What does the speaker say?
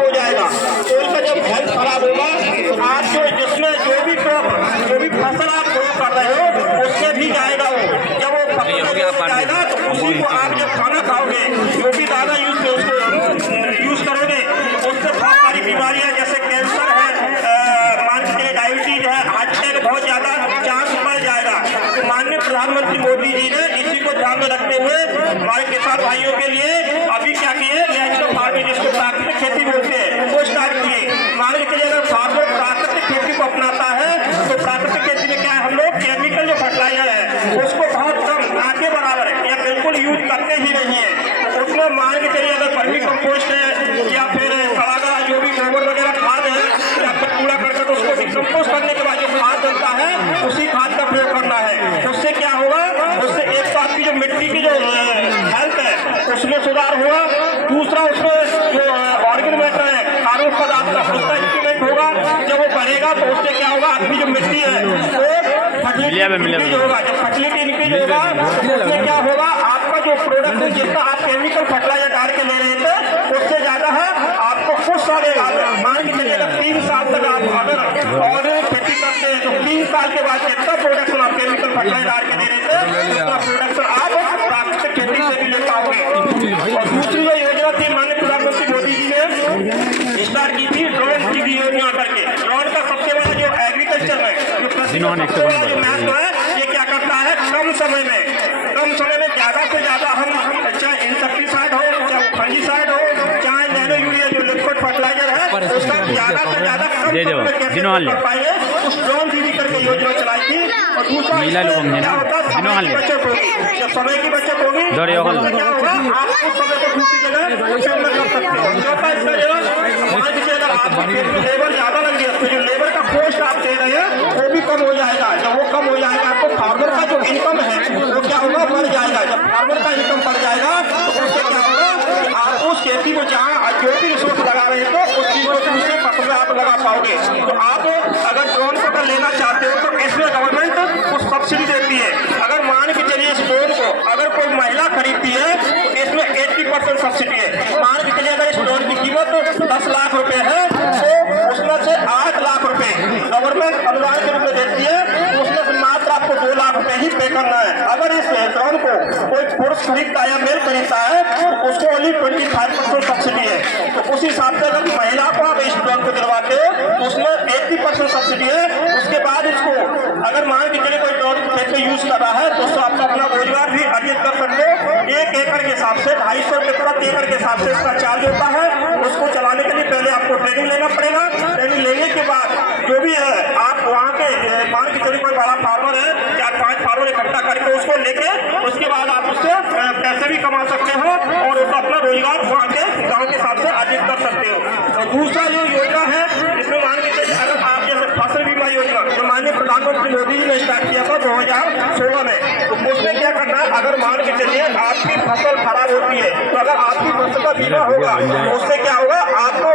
हो जाएगा। तो इसका जब हेल्थ खराब होगा तो आप जिसमें जो भी फसल आप प्रयोग कर रहे हो उससे भी जाएगा वो। जब वो फसल जाएगा तो उसी को आप जब खाना खाओगे जो भी दाना यूज करोगे उससे बहुत सारी बीमारियां जैसे कैंसर है, मान के डायबिटीज है, हार्ट अटैक बहुत ज्यादा चांस बढ़ जाएगा। तो माननीय प्रधानमंत्री मोदी जी ने इसी को ध्यान में रखते हुए हमारे किसान भाइयों के लिए अभी क्या किए, नेचुरल फार्मिंग जिसको प्राकृतिक खेती बोलते हैं वो स्टार्ट किए। मान के चलिए अगर फार्मर प्राकृतिक खेती को अपनाता है तो प्राकृतिक खेती में क्या है, हम लोग केमिकल जो फर्टिलाइजर है उसको बहुत कम ना के बराबर या बिल्कुल यूज करते ही नहीं है। तो उसमें मान के चलिए अगर वर्मी कंपोस्ट है या फिर सड़ागा जो भी गोबर वगैरह खाद है या फिर कूड़ा करके तो उसको डिकम्पोज करने के बाद जो खाद बनता है उसी खाद का प्रयोग करना है। उससे क्या होगा, उससे एक तो आपकी जो मिट्टी की जो हेल्थ है उसमें सुधार हुआ, दूसरा उसमें जो ऑर्गेनिक मैटर है कार्बन पदार्थ का उसका इंक्रीमेंट होगा। जब वो बढ़ेगा तो उससे क्या होगा, आपकी जो मिट्टी है वो फर्टिलिटी इंक्रीज होगा। जब फर्टिलिटी इंक्रीज होगा तो उससे क्या होगा, आपका जो प्रोडक्ट है जितना आप केमिकल फर्टिलाइजर डाल के ले रहे थे उससे ज्यादा है आपको कुछ साल मान के चलिए 3 साल तक आप अगर ऑर्गेनिक खेती करते हैं तो 3 साल के बाद जितना प्रोडक्शन आप केमिकल फर्टिलाइजर डाल के ले रहे थे उतना प्रोडक्शन आप प्राकृतिक खेती से भी ले पाओगे। और दूसरी जो योजना थी माननीय प्रधानमंत्री मोदी जी ने स्टार्ट की थी ड्रोन की योजना करके। ड्रोन का सबसे बड़ा जो एग्रीकल्चर है जो महत्व है ये क्या करता है, कम समय में ज्यादा से ज्यादा हम चाहे इंसेक्टिसाइड हो चाहे फंजीसाइड हो चाहे नैनो यूरिया जो लिक्विड फर्टिलाइजर है उसका ज्यादा से ज्यादा कम समय में कैसे कर पाएंगे उस ड्रोन दीदी करके योजना चलाई थी। और दूसरा क्या होता है, समय की बचत होगी। जब समय की बचत होगी तो क्या होगा, आप उस समय को दूसरी जगह उपयोग में कर सकते हो। चौथा इसका मान लीजिए अगर आपके खेत में लेबर ज्यादा लग गया तो जो लेबर का कॉस्ट आप दे रहे हैं वो भी कम हो जाएगा। जब वो कम हो जाएगा तो फार्मर का जो इनकम है वो क्या होगा, बढ़ जाएगा। जब फार्मर का इनकम बढ़ जाएगा तो उससे क्या होगा, आप उस खेती को जहाँ जो भी रिसोर्स लगा रहे हैं तो उस चीज को दूसरे फसल में आप लगा पाओगे। तो आप अगर ड्रोन को अगर लेना चाहते हो तो इसमें गवर्नमेंट कुछ सब्सिडी देती है। अगर मान के चलिए इस ड्रोन को अगर कोई महिला खरीदती है तो इसमें 80% सब्सिडी है। मान के चलिए अगर इस ड्रोन की कीमत 10 लाख रुपए है तो उसमें से 8 लाख रुपए गवर्नमेंट अनुदान के रूप में देती है, उसमें से मात्र आपको 2 लाख रुपए ही पे करना है। अगर इस ड्रोन को कोई पुरुष खरीदता है या मेल खरीदता है तो उसको ओनली 25% सब्सिडी है। तो उस हिसाब से अगर महिला को आप इस ड्रोन को दिलवाते हो तो उसमें 80% सब्सिडी है। उसके बाद इसको अगर मान के चलिए कोई ड्रोन खेत में यूज कर रहा है तो उससे आप अपना रोजगार भी अर्जित कर सकते हो। 1 एकड़ के हिसाब से 250 रुपये प्रति एकड़ के हिसाब से इसका चार्ज होता है। उसको चलाने के लिए पहले आपको ट्रेनिंग लेना पड़ेगा। ट्रेनिंग लेने के बाद जो भी है आप वहाँ के मान के चलिए कोई बड़ा फार्मर है 4-5 फार्मर इकट्ठा करके उसको लेके उसके बाद आप उससे पैसे भी कमा सकते हो और उसको अपना रोजगार वहाँ के गाँव के हिसाब से अर्जित कर सकते हो। और दूसरा जो योजना है इसमें मान के चलिए अगर आप जैसे फसल बीमा योजना जो माननीय प्रधानमंत्री मोदी जी ने स्टार्ट किया था 2016 में, तो उसमें क्या करना है, अगर मान के चलिए आपकी फसल खराब होती है तो अगर आपकी फसल का बीमा होगा तो उससे क्या होगा, आपको